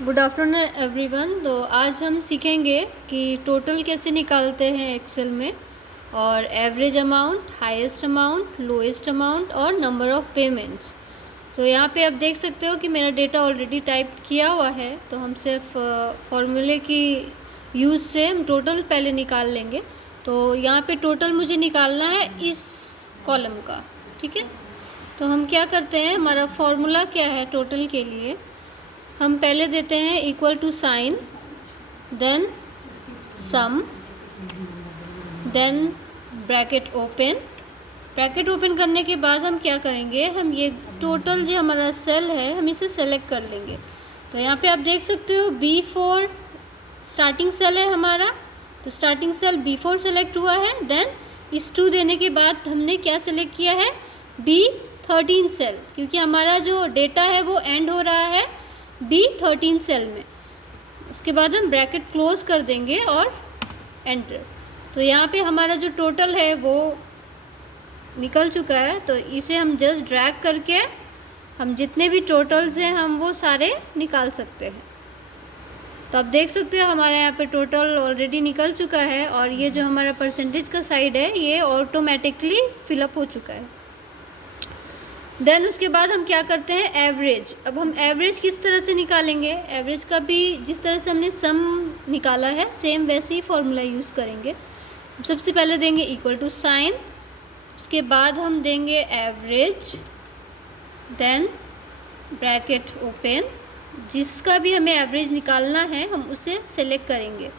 Good afternoon everyone. तो आज हम सीखेंगे कि टोटल कैसे निकालते हैं एक्सेल में, और average amount, highest amount, lowest amount और नंबर ऑफ़ पेमेंट्स। तो यहाँ पे आप देख सकते हो कि मेरा डेटा ऑलरेडी टाइप किया हुआ है, तो हम सिर्फ फॉर्मूले की यूज़ से हम टोटल पहले निकाल लेंगे। तो यहाँ पे टोटल मुझे निकालना है इस कॉलम का, ठीक है। तो हम क्या करते हैं, हमारा फॉर्मूला क्या है टोटल के लिए, हम पहले देते हैं equal to sign, then sum, then bracket open. Bracket open करने के बाद हम क्या करेंगे, हम ये टोटल जो हमारा सेल है हम इसे सेलेक्ट कर लेंगे। तो यहाँ पे आप देख सकते हो B4 स्टार्टिंग सेल है हमारा, तो स्टार्टिंग सेल B4 सेलेक्ट हुआ है। देन इस 2 देने के बाद हमने क्या सेलेक्ट किया है, B13 सेल, क्योंकि हमारा जो डेटा है वो एंड हो रहा है B13 सेल में। उसके बाद हम ब्रैकेट क्लोज कर देंगे और एंटर। तो यहाँ पे हमारा जो टोटल है वो निकल चुका है। तो इसे हम जस्ट ड्रैग करके हम जितने भी टोटल्स हैं हम वो सारे निकाल सकते हैं। तो आप देख सकते हो हमारे यहाँ पे टोटल ऑलरेडी निकल चुका है, और ये जो हमारा परसेंटेज का साइड है ये ऑटोमेटिकली फिलअप हो चुका है। देन उसके बाद हम क्या करते हैं, एवरेज। अब हम एवरेज किस तरह से निकालेंगे, एवरेज का भी जिस तरह से हमने सम निकाला है सेम वैसे ही फॉर्मूला यूज़ करेंगे। सबसे पहले देंगे इक्वल टू साइन, उसके बाद हम देंगे एवरेज, देन ब्रैकेट ओपन। जिसका भी हमें एवरेज निकालना है हम उसे सेलेक्ट करेंगे।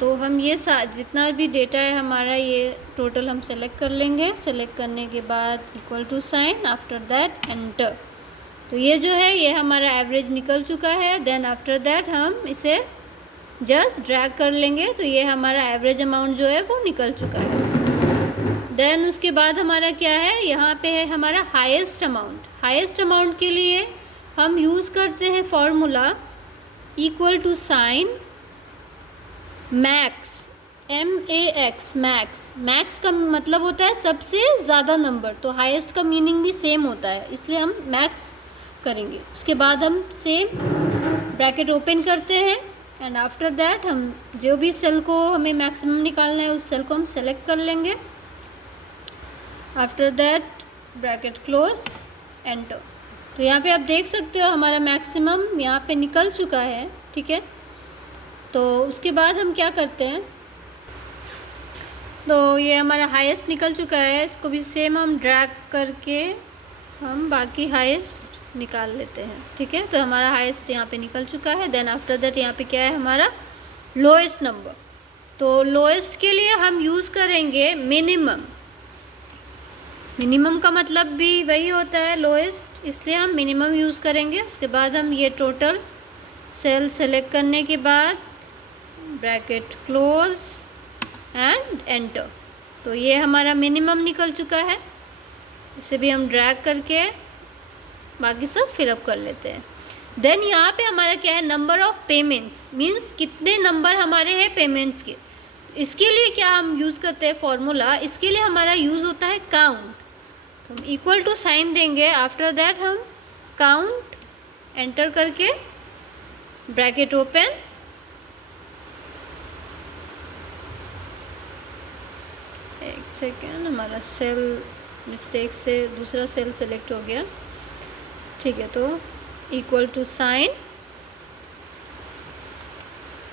तो हम ये जितना भी डेटा है हमारा ये टोटल हम सेलेक्ट कर लेंगे। सेलेक्ट करने के बाद equal to sign, after that enter. तो ये जो है ये हमारा एवरेज निकल चुका है। देन आफ्टर दैट हम इसे जस्ट ड्रैग कर लेंगे, तो ये हमारा एवरेज अमाउंट जो है वो निकल चुका है। देन उसके बाद हमारा क्या है, यहाँ पे है हमारा हाईएस्ट अमाउंट। हाईएस्ट अमाउंट के लिए हम यूज़ करते हैं formula equal to sign max, MAX, max. Max का मतलब होता है सबसे ज़्यादा नंबर, तो हाईएस्ट का मीनिंग भी सेम होता है, इसलिए हम मैक्स करेंगे। उसके बाद हम सेम ब्रैकेट ओपन करते हैं, एंड आफ्टर दैट हम जो भी सेल को हमें मैक्सिमम निकालना है उस सेल को हम सेलेक्ट कर लेंगे। After that bracket close, enter. तो यहाँ पे आप देख सकते हो हमारा मैक्सिमम यहाँ पे निकल चुका है, ठीक है। तो उसके बाद हम क्या करते हैं, तो ये हमारा हाईएस्ट निकल चुका है, इसको भी सेम हम ड्रैग करके हम बाकी हाईएस्ट निकाल लेते हैं, ठीक है। तो हमारा हाईएस्ट यहाँ पे निकल चुका है। देन आफ्टर दैट यहाँ पे क्या है हमारा लोएस्ट नंबर। तो लोएस्ट के लिए हम यूज़ करेंगे मिनिमम। मिनिमम का मतलब भी वही होता है लोएस्ट, इसलिए हम मिनिमम यूज़ करेंगे। उसके बाद हम ये टोटल सेल सेलेक्ट करने के बाद ब्रैकेट क्लोज एंड एंटर। तो ये हमारा मिनिमम निकल चुका है, इसे भी हम ड्रैग करके बाकी सब फिलअप कर लेते हैं। देन यहाँ पे हमारा क्या है, नंबर ऑफ पेमेंट्स, मीन्स कितने नंबर हमारे हैं पेमेंट्स के। इसके लिए क्या हम यूज़ करते हैं फॉर्मूला, इसके लिए हमारा यूज़ होता है काउंट। तो हम इक्वल टू साइन देंगे, आफ्टर दैट हम काउंट एंटर करके ब्रैकेट ओपन, एक सेकेंड, हमारा सेल मिस्टेक से दूसरा सेल सेलेक्ट हो गया, ठीक है। तो equal to sign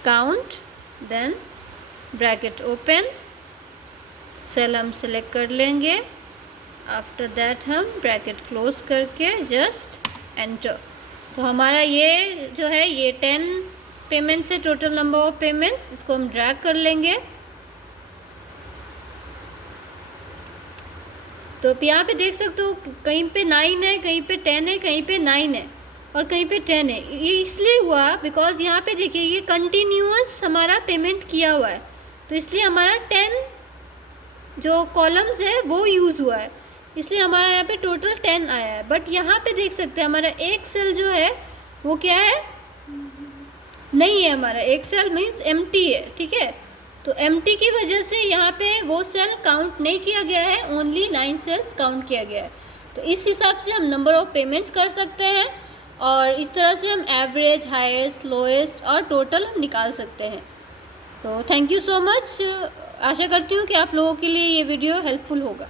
count, then bracket open, cell हम सेलेक्ट कर लेंगे। आफ्टर दैट हम ब्रैकेट क्लोज करके जस्ट एंटर। तो हमारा ये जो है ये 10 पेमेंट्स है, टोटल नंबर ऑफ पेमेंट्स। इसको हम ड्रैग कर लेंगे। तो आप यहाँ पे देख सकते हो कहीं पे 9 है, कहीं पे 10 है, कहीं पे 9 है और कहीं पे 10 है। ये इसलिए हुआ बिकॉज यहाँ पे देखिए ये कंटिन्यूअस हमारा पेमेंट किया हुआ है, तो इसलिए हमारा 10 जो कॉलम्स है वो यूज़ हुआ है, इसलिए हमारा यहाँ पे टोटल 10 आया है। बट यहाँ पे देख सकते हैं हमारा एक सेल जो है वो क्या है, नहीं है। हमारा एक सेल मीन्स एम्प्टी है, ठीक है। तो एम्प्टी की वजह से यहाँ पे वो सेल काउंट नहीं किया गया है, ओनली 9 सेल्स काउंट किया गया है। तो इस हिसाब से हम नंबर ऑफ पेमेंट्स कर सकते हैं। और इस तरह से हम एवरेज, हाईएस्ट, लोएस्ट और टोटल हम निकाल सकते हैं। तो थैंक यू सो मच। आशा करती हूँ कि आप लोगों के लिए ये वीडियो हेल्पफुल होगा।